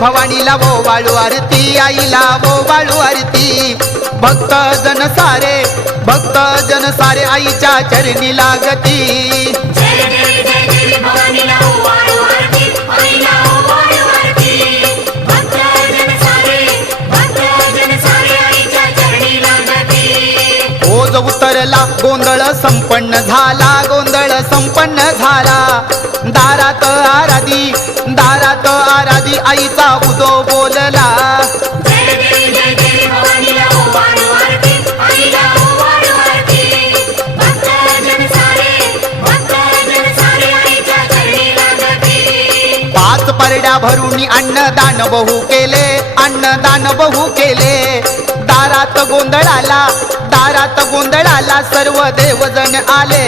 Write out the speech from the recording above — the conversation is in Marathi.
भवानीला वो वाळू आरती, आईला वो वाळू आरती। भक्त जन सारे आईच्या चरणी लागती। जय जय जय देवी भवानीला वो वाळू आरती, आईला वो वाळू आरती। भक्त जन सारे आईच्या चरणी लागती। ओज उतरला गोंधळ संपन्न झाला, गोंधळ संपन्न झाला। दारात आराधी आईचा उदो बोलला। जय जय जय देवी भवानीला वो वाळू आरती, आईला वो वाळू आरती। भक्त जन सारे आईच्या चरणी लागती। पाच परड्या भरून अन्नदान बहु केले, अन्नदान बहु केले। दारात गोंधळाला सर्व देवजण आले।